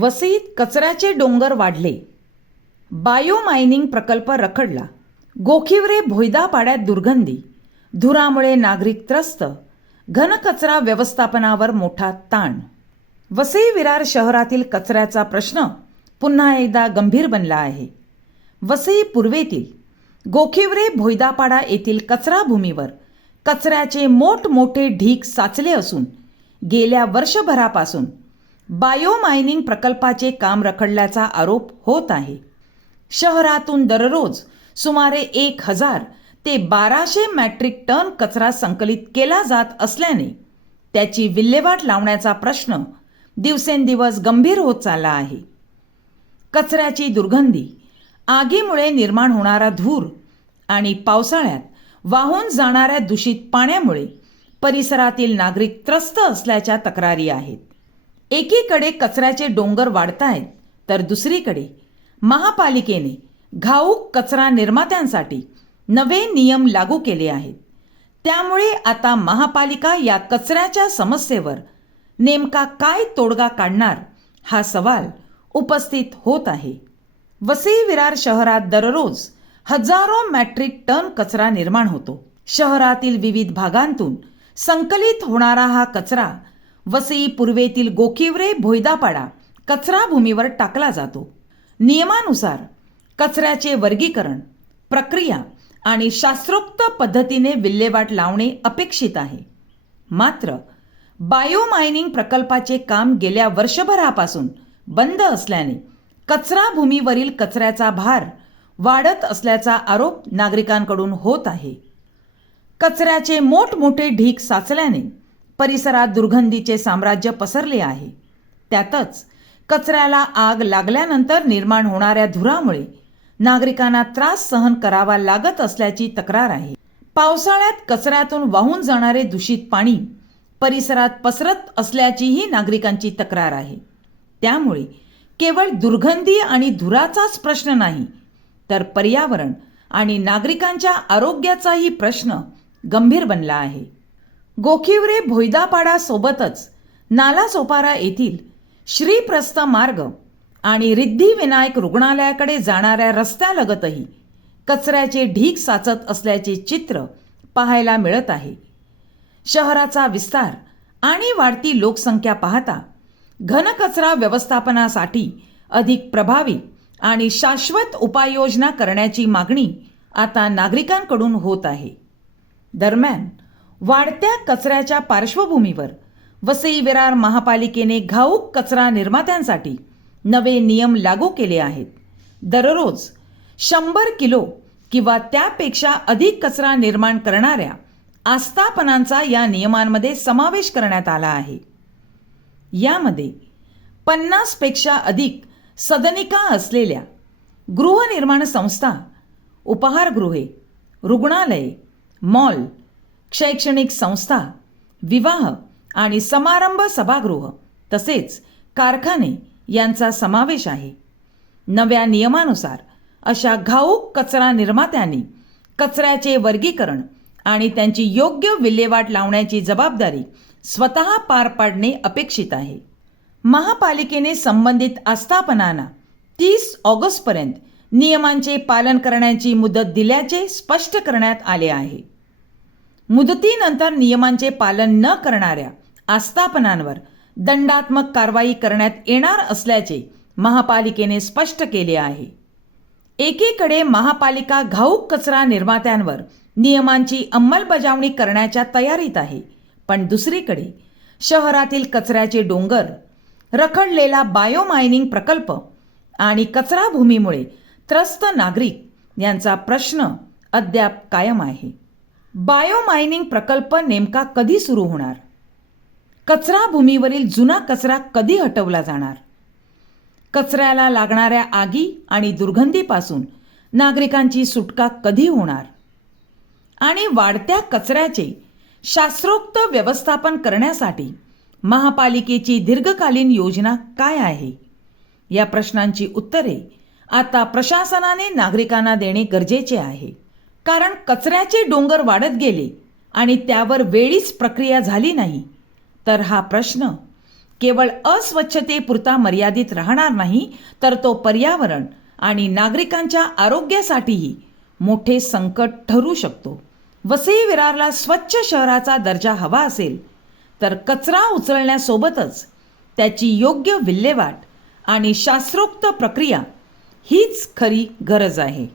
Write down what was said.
वसईत कचऱ्याचे डोंगर वाढले. बायोमायनिंग प्रकल्प रखडला. गोखिवरे भोयदा पाड्यात दुर्गंधी. धुरामुळे नागरिक त्रस्त. घनकचरा व्यवस्थापनावर मोठा ताण. वसई विरार शहरातील कचऱ्याचा प्रश्न पुन्हा एकदा गंभीर बनला आहे. वसई पूर्वेतील गोखिवरे भोयदापाडा येथील कचराभूमीवर कचऱ्याचे मोठमोठे ढीग साचले असून गेल्या वर्षभरापासून बायोमायनिंग प्रकल्पाचे काम रखडल्याचा आरोप होत आहे. शहरातून दररोज सुमारे 1000 ते 1200 मेट्रिक टन कचरा संकलित केला जात असल्याने त्याची विल्हेवाट लावण्याचा प्रश्न दिवसेंदिवस गंभीर होत चालला आहे. कचऱ्याची दुर्गंधी, आगीमुळे निर्माण होणारा धूर आणि पावसाळ्यात वाहून जाणाऱ्या दूषित पाण्यामुळे परिसरातील नागरिक त्रस्त असल्याच्या तक्रारी आहेत. एकीकडे कचऱ्याचे डोंगर वाढतायत तर दुसरीकडे महापालिकेने घाऊक कचरा निर्मात्यांसाठी नवे नियम लागू केले आहेत. त्यामुळे आता महापालिका या कचऱ्याच्या समस्येवर नेमका काय तोडगा काढणार हा सवाल उपस्थित होत आहे. वसई विरार शहरात दररोज हजारो मेट्रिक टन कचरा निर्माण होतो. शहरातील विविध भागांतून संकलित होणारा हा कचरा वसई पूर्वेतील गोखिवरे भोयदापाडा कचराभूमीवर टाकला जातो. नियमानुसार कचऱ्याचे वर्गीकरण, प्रक्रिया आणि शास्त्रोक्त पद्धतीने विल्हेवाट लावणे अपेक्षित आहे. मात्र बायोमायनिंग प्रकल्पाचे काम गेल्या वर्षभरापासून बंद असल्याने कचराभूमीवरील कचऱ्याचा भार वाढत असल्याचा आरोप नागरिकांकडून होत आहे. कचऱ्याचे मोठमोठे ढीग साचल्याने परिसरात दुर्गंधीचे साम्राज्य पसरले आहे. त्यातच कचऱ्याला आग लागल्यानंतर निर्माण होणाऱ्या धुरामुळे नागरिकांना त्रास सहन करावा लागत असल्याची तक्रार आहे. पावसाळ्यात कचऱ्यातून वाहून जाणारे दूषित पाणी परिसरात पसरत असल्याचीही नागरिकांची तक्रार आहे. त्यामुळे केवळ दुर्गंधी आणि धुराचाच प्रश्न नाही तर पर्यावरण आणि नागरिकांच्या आरोग्याचाही प्रश्न गंभीर बनला आहे. गोखिवरे भोयदापाडा सोबतच नालासोपारा येथील श्रीप्रस्थ मार्ग आणि रिद्धिविनायक रुग्णालयाकडे जाणाऱ्या रस्त्यालगतही कचऱ्याचे ढीग साचत असल्याचे चित्र पाहायला मिळत आहे. शहराचा विस्तार आणि वाढती लोकसंख्या पाहता घनकचरा व्यवस्थापनासाठी अधिक प्रभावी आणि शाश्वत उपाययोजना करण्याची मागणी आता नागरिकांकडून होत आहे. दरम्यान वाढत्या कचऱ्याच्या पार्श्वभूमीवर वसई विरार महापालिकेने घाऊक कचरा निर्मात्यांसाठी नवे नियम लागू केले आहेत. दररोज 100 किलो किंवा त्यापेक्षा अधिक कचरा निर्माण करणाऱ्या आस्थापनांचा या नियमांमध्ये समावेश करण्यात आला आहे. यामध्ये 50 पेक्षा अधिक सदनिका असलेल्या गृहनिर्माण संस्था, उपाहारगृहे, रुग्णालये, मॉल, शैक्षणिक संस्था, विवाह आणि समारंभ सभागृह तसेच कारखाने यांचा समावेश आहे. नव्या नियमानुसार अशा घाऊक कचरा निर्मात्यांनी कचऱ्याचे वर्गीकरण आणि त्यांची योग्य विल्हेवाट लावण्याची जबाबदारी स्वतः पार पाडणे अपेक्षित आहे. महापालिकेने संबंधित आस्थापनांना 30 ऑगस्टपर्यंत नियमांचे पालन करण्याची मुदत दिल्याचे स्पष्ट करण्यात आले आहे. मुदतीनंतर नियमांचे पालन न करणाऱ्या आस्थापनांवर दंडात्मक कारवाई करण्यात येणार असल्याचे महापालिकेने स्पष्ट केले आहे. एकीकडे महापालिका घाऊक कचरा निर्मात्यांवर नियमांची अंमलबजावणी करण्याच्या तयारीत आहे, पण दुसरीकडे शहरातील कचऱ्याचे डोंगर, रखडलेला बायोमायनिंग प्रकल्प आणि कचराभूमीमुळे त्रस्त नागरिक यांचा प्रश्न अद्याप कायम आहे. बायोमायनिंग प्रकल्प नेमका कधी सुरू होणार? कचराभूमीवरील जुना कचरा कधी हटवला जाणार? कचऱ्याला लागणाऱ्या आगी आणि दुर्गंधीपासून नागरिकांची सुटका कधी होणार? आणि वाढत्या कचऱ्याचे शास्त्रोक्त व्यवस्थापन करण्यासाठी महापालिकेची दीर्घकालीन योजना काय आहे? या प्रश्नांची उत्तरे आता प्रशासनाने नागरिकांना देणे गरजेचे आहे. कारण कचऱ्याचे डोंगर वाढत गेले आणि त्यावर वेळीच प्रक्रिया झाली नाही तर हा प्रश्न केवळ अस्वच्छतेपुरता मर्यादित राहणार नाही, तर तो पर्यावरण आणि नागरिकांच्या आरोग्यासाठीही मोठे संकट ठरू शकतो. वसई विरारला स्वच्छ शहराचा दर्जा हवा असेल तर कचरा उचलण्यासोबतच त्याची योग्य विल्हेवाट आणि शास्त्रोक्त प्रक्रिया हीच खरी गरज आहे.